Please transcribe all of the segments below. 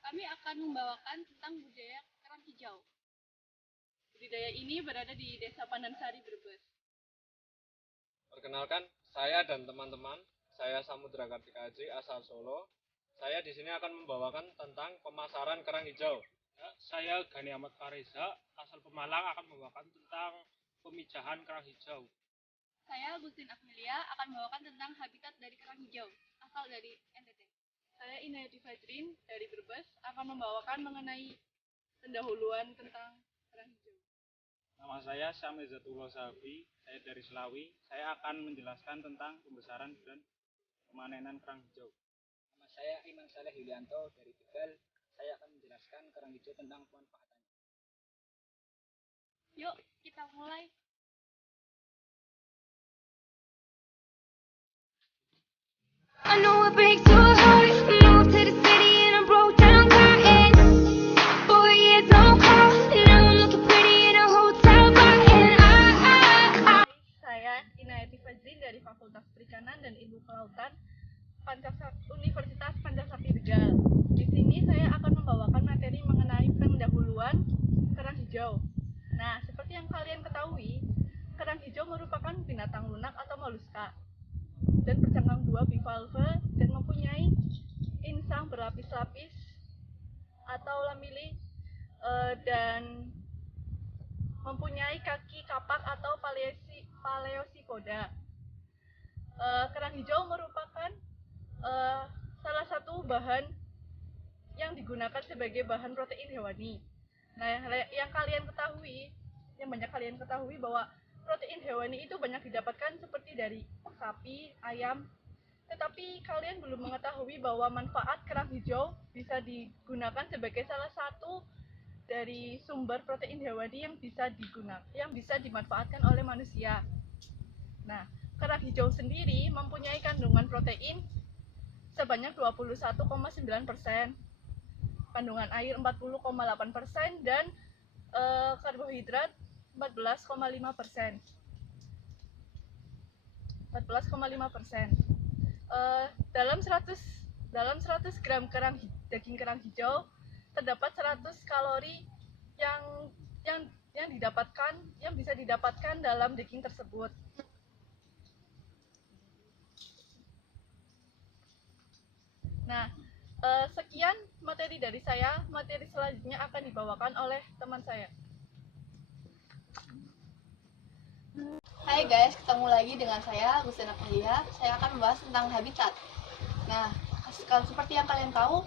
Kami akan membawakan tentang budaya kerang hijau. Budidaya ini berada di Desa Pandansari, Brebes. Perkenalkan, saya dan teman-teman, saya Samudra Kartika Aji asal Solo. Saya di sini akan membawakan tentang pemasaran kerang hijau. Ya, saya Gani Ahmad Fareza, asal Pemalang akan membawakan tentang pemijahan kerang hijau. Saya Agustin Agmelia akan membawakan tentang habitat dari kerang hijau, asal dari NTT. Saya Inayati Fajrin dari Brebes akan membawakan mengenai pendahuluan tentang kerang hijau. Nama saya Syamizatullah Sahabi, saya dari Selawi. Saya akan menjelaskan tentang pembesaran dan pemanenan kerang hijau. Nama saya Iman Saleh Yulianto dari Tegal. Saya akan menjelaskan kerang hijau tentang pemanfaatannya. Yuk, kita mulai. I know it breaks your heart. Moved to the city and I broke down crying. 4 years no call, and now I'm looking pretty in a hotel bar. And Saya Inayati Fajrin dari Fakultas Perikanan dan Ilmu Kelautan Universitas Pancasila Tegal. Di sini saya akan membawakan materi mengenai pendahuluan kerang hijau. Nah, seperti yang kalian ketahui, kerang hijau merupakan binatang lunak atau moluska dan bercangkang dua bivalve dan mempunyai insang berlapis-lapis atau lamili dan mempunyai kaki kapak atau paleosipoda. Kerang hijau merupakan salah satu bahan yang digunakan sebagai bahan protein hewani. Nah, yang banyak kalian ketahui bahwa protein hewani itu banyak didapatkan seperti dari sapi, ayam, tetapi kalian belum mengetahui bahwa manfaat kerang hijau bisa digunakan sebagai salah satu dari sumber protein hewani yang bisa dimanfaatkan oleh manusia. Nah, kerang hijau sendiri mempunyai kandungan protein sebanyak 21,9%, kandungan air 40,8%, dan karbohidrat 14,5%. Dalam 100 gram daging kerang hijau terdapat 100 kalori yang bisa didapatkan dalam daging tersebut. Nah, sekian materi dari saya. Materi selanjutnya akan dibawakan oleh teman saya. Hai guys, ketemu lagi dengan saya Agustina Kuliah. Saya akan membahas tentang habitat. Nah, seperti yang kalian tahu,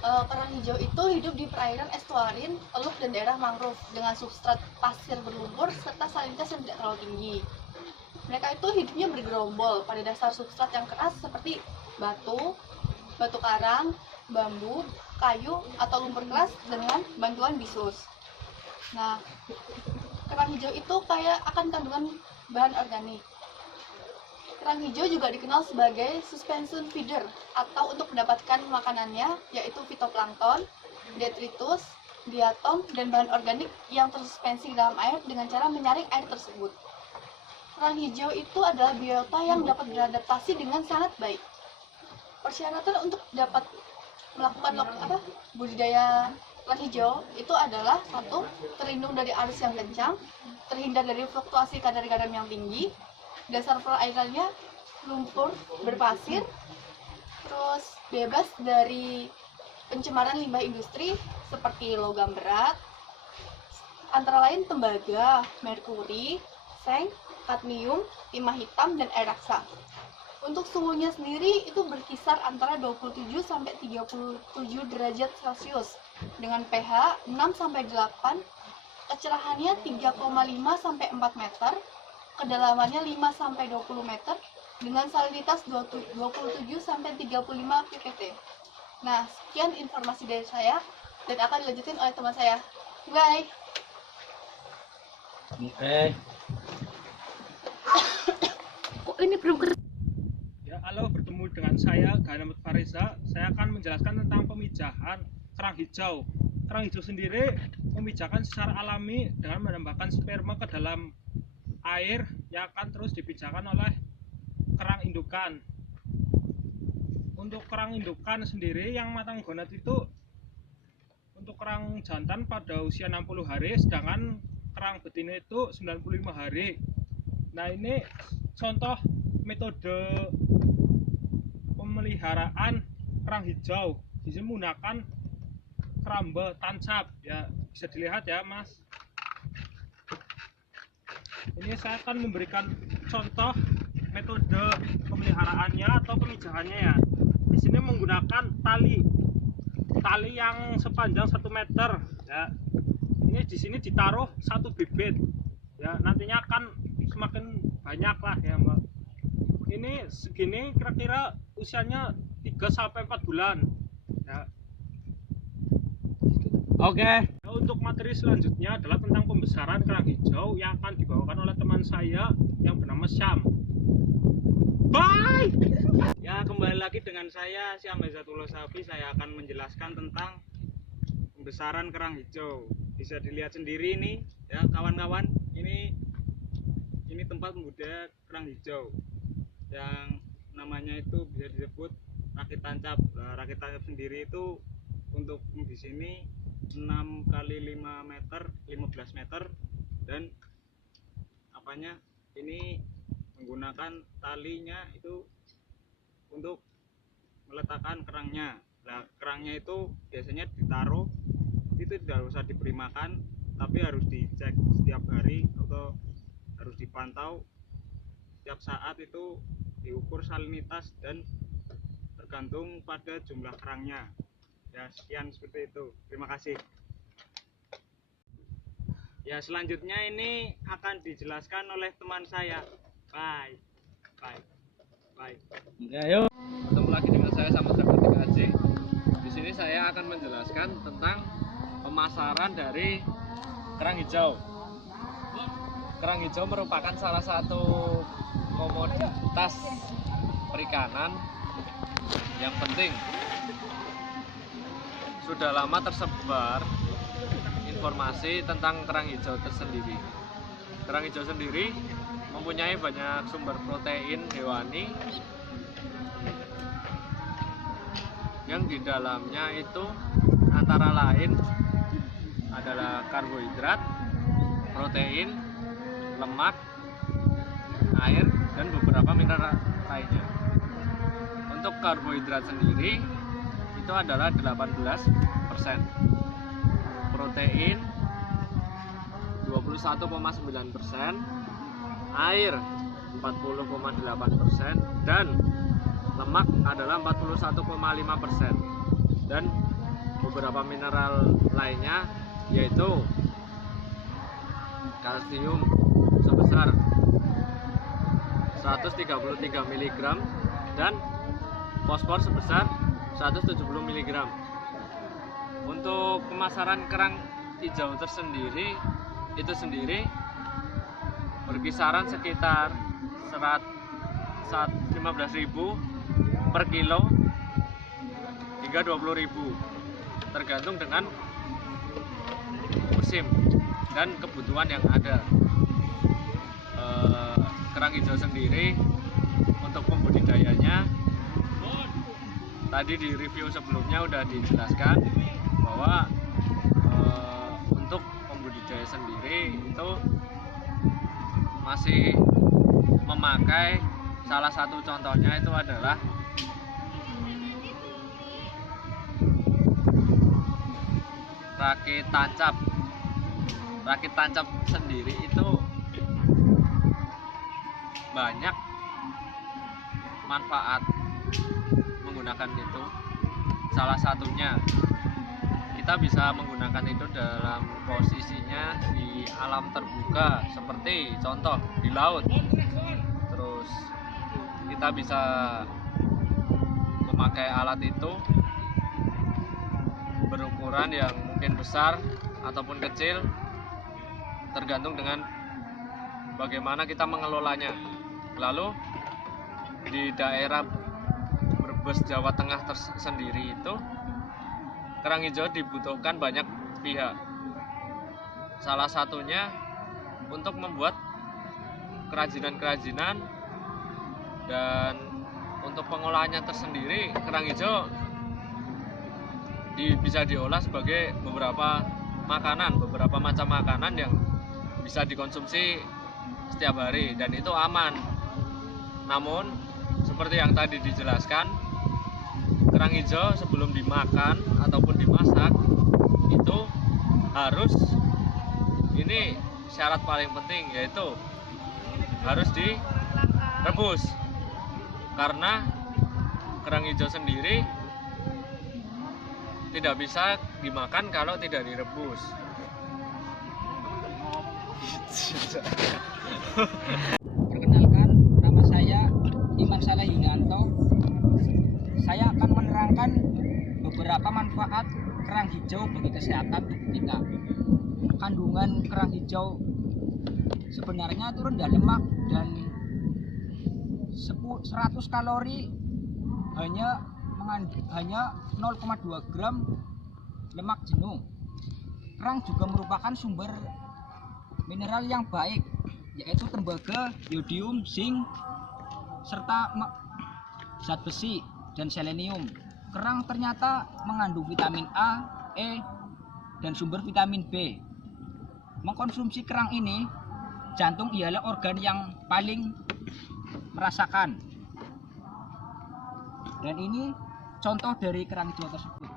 kerang hijau itu hidup di perairan estuarin, teluk, dan daerah mangrove dengan substrat pasir berlumpur serta salinitas yang tidak terlalu tinggi. Mereka itu hidupnya bergerombol pada dasar substrat yang keras seperti batu karang, bambu, kayu, atau lumpur keras dengan bantuan bisus. Nah, kerang hijau itu kaya akan kandungan bahan organik. Kerang hijau juga dikenal sebagai suspension feeder atau untuk mendapatkan makanannya yaitu fitoplankton, detritus, diatom, dan bahan organik yang tersuspensi dalam air dengan cara menyaring air tersebut. Kerang hijau itu adalah biota yang dapat beradaptasi dengan sangat baik. Persyaratan untuk dapat melakukan budidaya kerang hijau itu adalah: 1. Terlindung dari arus yang kencang, terhindar dari fluktuasi kadar garam yang tinggi, dasar perairannya lumpur berpasir, terus bebas dari pencemaran limbah industri seperti logam berat, antara lain tembaga, merkuri, seng, kadmium, timah hitam, dan air raksa. Untuk suhunya sendiri itu berkisar antara 27 sampai 37 derajat Celcius dengan pH 6 sampai 8, kecerahannya 3,5 sampai 4 meter, kedalamannya 5 sampai 20 meter dengan salinitas 27 sampai 35 ppt. Nah, sekian informasi dari saya dan akan dilanjutin oleh teman saya. Bye. kok ini belum Ya, halo, bertemu dengan saya Gani Ahmad Fareza. Saya akan menjelaskan tentang pemijahan kerang hijau. Kerang hijau sendiri memijahkan secara alami dengan menambahkan sperma ke dalam air yang akan terus dipijahkan oleh kerang indukan. Untuk kerang indukan sendiri yang matang gonat itu untuk kerang jantan pada usia 60 hari, sedangkan kerang betina itu 95 hari. Nah, ini contoh metode pemeliharaan kerang hijau. Di sini menggunakan keramba tancap, ya bisa dilihat ya Mas. Ini saya akan memberikan contoh metode pemeliharaannya atau pemijahannya ya. Di sini menggunakan tali yang sepanjang 1 meter ya. Ini di sini ditaruh 1 bibit ya, nantinya akan semakin banyak lah ya Mbak. Ini segini kira-kira usianya 3-4 bulan ya. Oke. Nah, untuk materi selanjutnya adalah tentang pembesaran kerang hijau yang akan dibawakan oleh teman saya yang bernama Syam. Bye. Ya, kembali lagi dengan saya Syam Hazatullah Safi. Saya akan menjelaskan tentang pembesaran kerang hijau. Bisa dilihat sendiri ini ya kawan-kawan, ini tempat pembudidaya kerang hijau yang namanya itu bisa disebut rakit tancap. Nah, rakit tancap sendiri itu untuk di sini 6 kali 5 meter, 15 meter, dan apanya ini menggunakan talinya itu untuk meletakkan kerangnya. Nah, kerangnya itu biasanya ditaruh, itu tidak usah diberi makan, tapi harus dicek setiap hari atau harus dipantau setiap saat, itu diukur salinitas dan tergantung pada jumlah kerangnya. Ya, sekian seperti itu. Terima kasih. Ya, selanjutnya ini akan dijelaskan oleh teman saya. Bye. Ketemu lagi dengan saya Samudra Kartika Aji. Di sini saya akan menjelaskan tentang pemasaran dari kerang hijau. Kerang hijau merupakan salah satu komoditas perikanan yang penting. Sudah lama tersebar informasi tentang kerang hijau tersendiri. Kerang hijau sendiri mempunyai banyak sumber protein hewani yang di dalamnya itu antara lain adalah karbohidrat, protein, lemak, air, dan beberapa mineral lainnya. Untuk karbohidrat sendiri itu adalah 18%, protein 21,9%, air 40,8%, dan lemak adalah 41,5%, dan beberapa mineral lainnya yaitu kalsium sebesar 133 mg dan fosfor sebesar 170 mg. Untuk pemasaran kerang hijau itu sendiri berkisaran sekitar 15.000 per kilo hingga 20.000, tergantung dengan musim dan kebutuhan yang ada. Kerang hijau sendiri untuk pembudidayanya tadi di review sebelumnya udah dijelaskan bahwa untuk pembudidaya sendiri itu masih memakai, salah satu contohnya itu adalah rakit tancap. Rakit tancap sendiri itu banyak manfaat menggunakan itu. Salah satunya kita bisa menggunakan itu dalam posisinya di alam terbuka, seperti contoh di laut. Terus kita bisa memakai alat itu berukuran yang mungkin besar ataupun kecil, tergantung dengan bagaimana kita mengelolanya. Lalu di daerah Brebes, Jawa Tengah sendiri itu kerang hijau dibutuhkan banyak pihak. Salah satunya untuk membuat kerajinan-kerajinan, dan untuk pengolahannya tersendiri kerang hijau bisa diolah sebagai beberapa makanan, beberapa macam makanan yang bisa dikonsumsi setiap hari dan itu aman. Namun seperti yang tadi dijelaskan, kerang hijau sebelum dimakan ataupun dimasak itu harus, ini syarat paling penting, yaitu harus direbus, karena kerang hijau sendiri tidak bisa dimakan kalau tidak direbus. Perkenalkan, nama saya Iman Saleh Yulianto. Saya akan menerangkan beberapa manfaat kerang hijau bagi kesehatan tubuh kita. Kandungan kerang hijau sebenarnya itu rendah lemak dan 100 kalori hanya 0,2 gram lemak jenuh. Kerang juga merupakan sumber mineral yang baik, yaitu tembaga, yodium, zinc, serta zat besi dan selenium. Kerang ternyata mengandung vitamin A, E, dan sumber vitamin B. Mengkonsumsi kerang ini, jantung ialah organ yang paling merasakan. Dan ini contoh dari kerang hijau tersebut.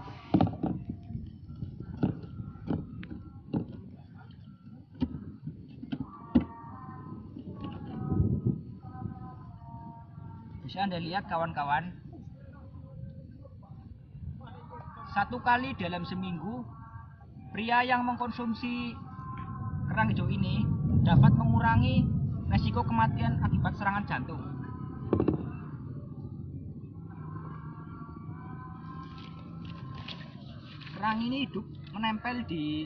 Bisa Anda lihat kawan-kawan, satu kali dalam seminggu pria yang mengkonsumsi kerang hijau ini dapat mengurangi resiko kematian akibat serangan jantung. Kerang ini hidup menempel di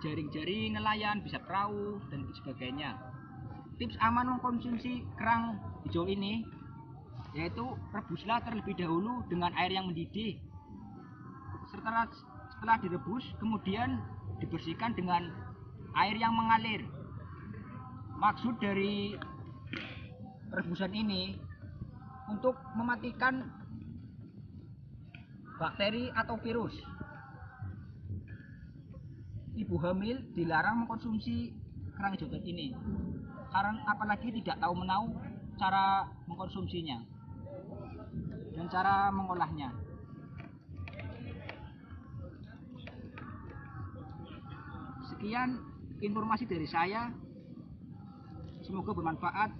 jaring-jaring nelayan, bisa perahu dan sebagainya. Tips aman mengkonsumsi kerang hijau ini yaitu rebuslah terlebih dahulu dengan air yang mendidih. Setelah direbus, kemudian dibersihkan dengan air yang mengalir. Maksud dari rebusan ini untuk mematikan bakteri atau virus. Ibu hamil dilarang mengkonsumsi kerang hijau ini, karena apalagi tidak tahu menahu cara mengkonsumsinya dan cara mengolahnya. Sekian informasi dari saya, semoga bermanfaat.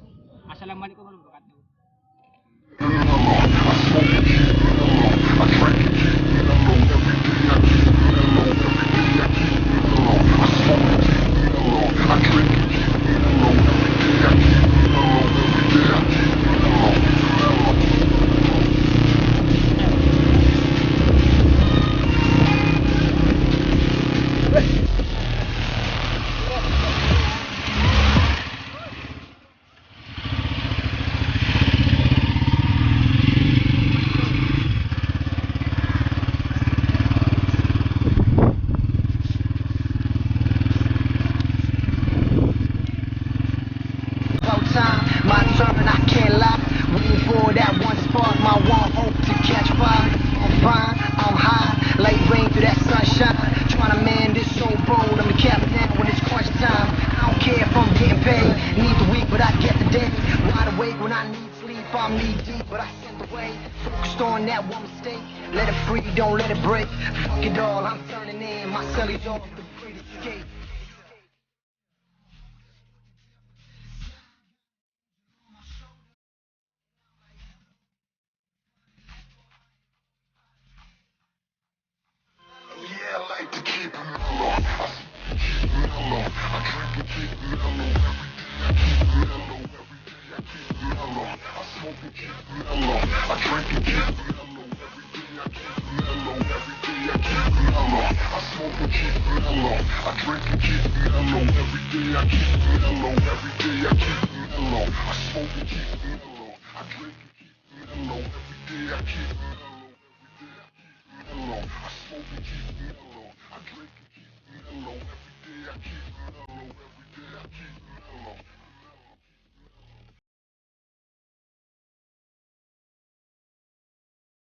Assalamualaikum warahmatullahi wabarakatuh. My turn, I can't lie. Waiting for that one spark, my one hope to catch fire. I'm fine, I'm high, like rain through that sunshine. Trying to man this so bold, I'm the captain now when it's crunch time. I don't care if I'm getting paid, need the week, but I get the day. Wide awake when I need sleep, I'm knee deep, but I sent away. Focused on that one mistake, let it free, don't let it break. Fuck it all, I'm turning in, my celly's off, the free to escape. Yeah, I like to keep it mellow. I drink and keep it mellow every day. I keep it mellow every day. I keep it mellow. I smoke and keep it mellow. I drink and keep it mellow every day. I keep it mellow every day. I keep it mellow. I smoke and keep it mellow. I drink and keep it mellow every day. I keep it mellow every day. I keep it mellow. I smoke and keep it mellow. I drink and keep it mellow every day. I keep it mellow every day. I keep it mellow.